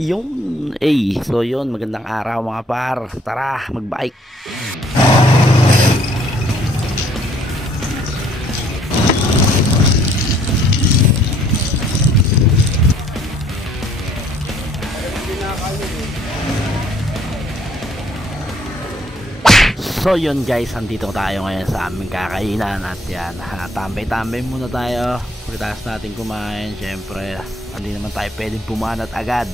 Yung, so yun, magandang araw mga par. Tara, magbike. So yun guys, andito tayo ngayon sa aming kakainan at yan, tambay-tambay muna tayo. Pagkatapos natin kumain, syempre, hindi naman tayo pwedeng pumanat agad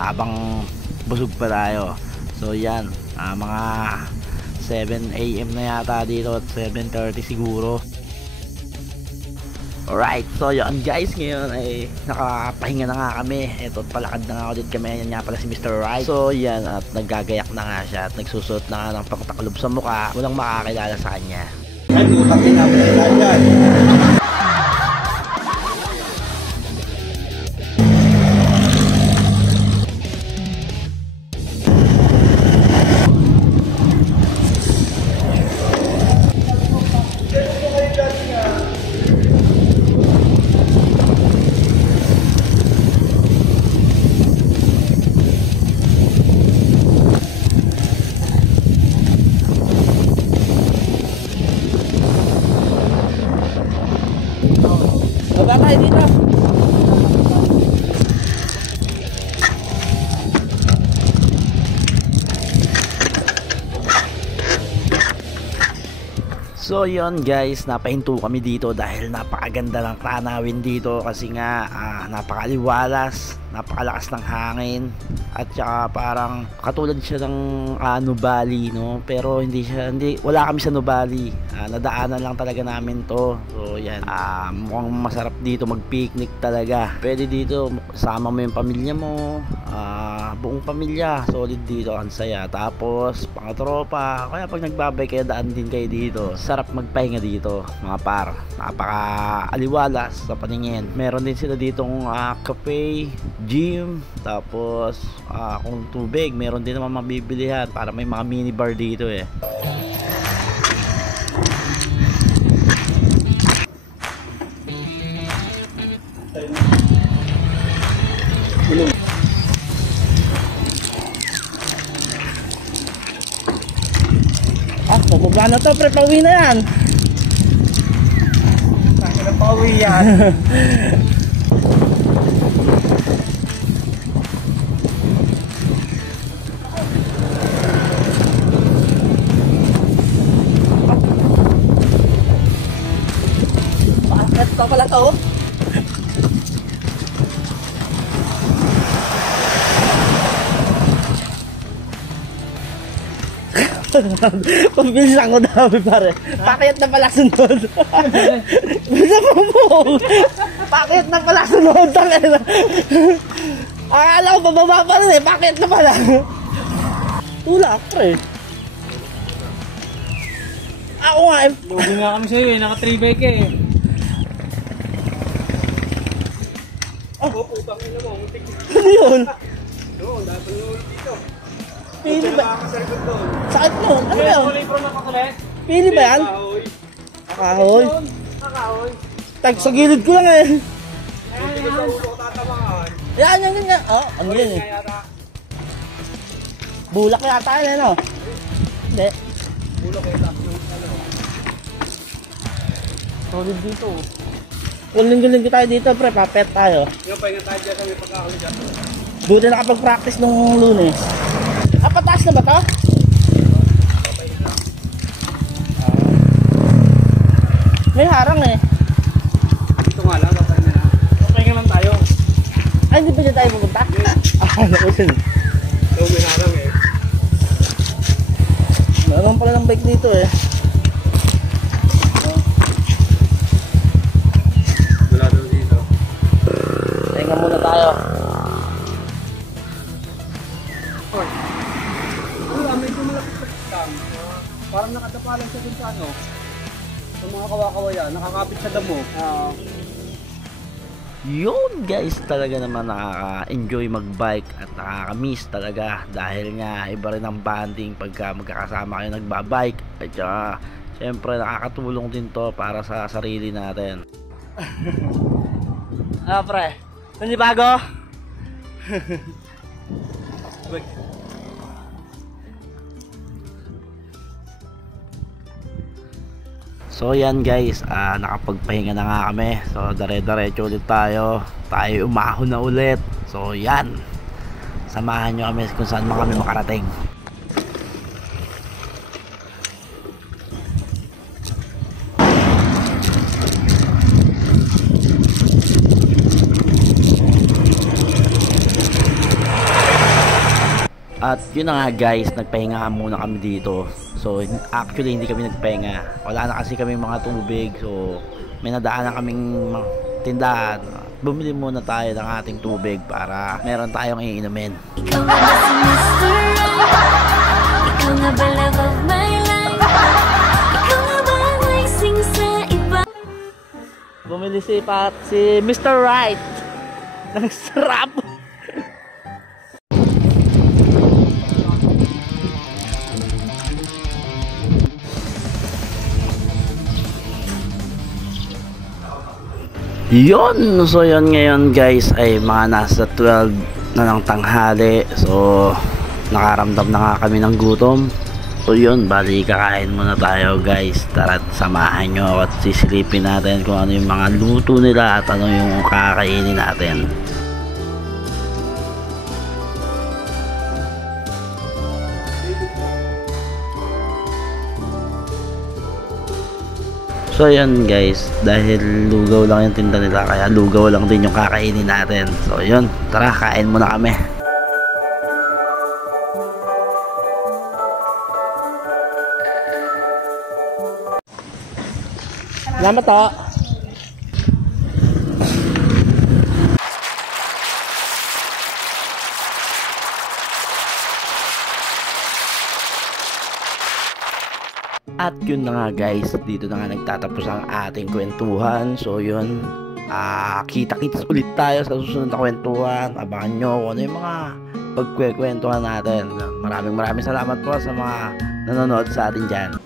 habang busog pa tayo. So yan, mga 7 AM na yata dito at 7:30 siguro. Alright, so yun guys, ngayon ay nakapahinga na nga kami. Ito, palakad na nga ako dito kami. Yan nga pala si Mr. Right. So yan, at naggagayak na nga siya at nagsusuot na nga ng pangtaklob sa mukha. Walang makakilala sa kanya. Ay, putang ina mo yan. Baba tayo dito. So yun guys, napahinto kami dito dahil napakaganda ng tanawin dito kasi nga napakaliwalas, napakalakas ng hangin at saka parang katulad siya ng Nubali, no? Pero wala kami sa Nubali. Nadaanan lang talaga namin to. So yan, mukhang masarap dito mag-picnic talaga. Pwede dito sama mo yung pamilya mo, buong pamilya, solid dito, ang saya. Tapos pangatropa, kaya pag nagbabay kayo, daan din kayo dito. Sarap magpahinga dito mga par, napaka-aliwalas sa paningin. Meron din sila ditong cafe, gym, tapos kung tubig, meron din naman mabibilihan para may mga mini bar dito eh. Pababa na to, pre, pauwi na yan. Bakit na pauwi yan? Bakit pa pala to? Pabilis ako dami pare. Pakyat na pala sunod. Bisa mo. Pakyat na pala sunod. Akala ko bababa pa rin eh. Pakyat na pala. Tulak pre. Ako nga eh. Lugi nga kami sa'yo eh. Naka 3 bike eh. Oh, putang ina mo. Ano yun? Oo, dapat yung ulo dito. Pili ba? Sakit nun? Ano yun? Pili ba yan? Kahoy. Kahoy. Tag sa gilid ko lang eh. Hindi ko sa ulo ko tatamaan. Yan. Oh, ano yun eh? Bulak yata yun eh, no? Hindi. Bulak yung taas yung ano. Solid dito. Guling-guling tayo dito, pre. Papet tayo. Yung pahinga tayo dyan sa may pagkakali dyan. Buti nakapag-practice nung Lunes. Pataas na ba ito? May harang eh. Ito nga lang, kapag na. Pahinga lang tayo. Ay, hindi pa dyan tayo pupunta? Nakusin. So, may harang eh. Meron pala ng bike dito eh. Wala daw dito. Pahinga muna tayo. Hoy. Medyo malapit lang. Parang nakatapalan siya dun sa ano. Sa mga kawakawayan, nakakapit sa damo. Yun guys, talaga naman nakaka-enjoy magbike at nakaka-miss talaga dahil nga iba rin ang bonding pagka magkakasama kayo nagbabike at saka syempre nakakatulong din to para sa sarili natin. Pre, hindi bago? Wait. So yan guys, nakapagpahinga na nga kami. So dire-diretso ulit tayo. Tayo umahon na ulit. So yan, samahan nyo kami kung saan kami makarating. At yun na nga guys, nagpahinga muna kami dito. So actually hindi kami nagpahinga, wala na kasi kami mga tubig. So may nadaanan kaming tindahan. Bumili muna tayo ng ating tubig para meron tayong iinumin. Ikaw na ba si Mr. Right? Ikaw na ba love of my life? Ikaw na ba ang racing sa iba? Bumili si Mr. Right ng sarap. Yun, so yun ngayon guys ay mga nasa 12 na ng tanghali. So nakaramdam na nga kami ng gutom. So yun, bali kakain muna tayo guys. Tara't samahan nyo ako at sisilipin natin kung ano yung mga luto nila at ano yung kakainin natin. So yun guys, dahil lugaw lang yung tinda nila, kaya lugaw lang din yung kakainin natin. So yun, tara kain muna kami. Salamat to. At yun na nga guys, dito na nga nagtatapos ang ating kwentuhan. So yun, kita-kits ulit tayo sa susunod na kwentuhan. Abangan nyo kung ano yung mga pagkwekwentuhan natin. Maraming salamat po sa mga nanonood sa atin dyan.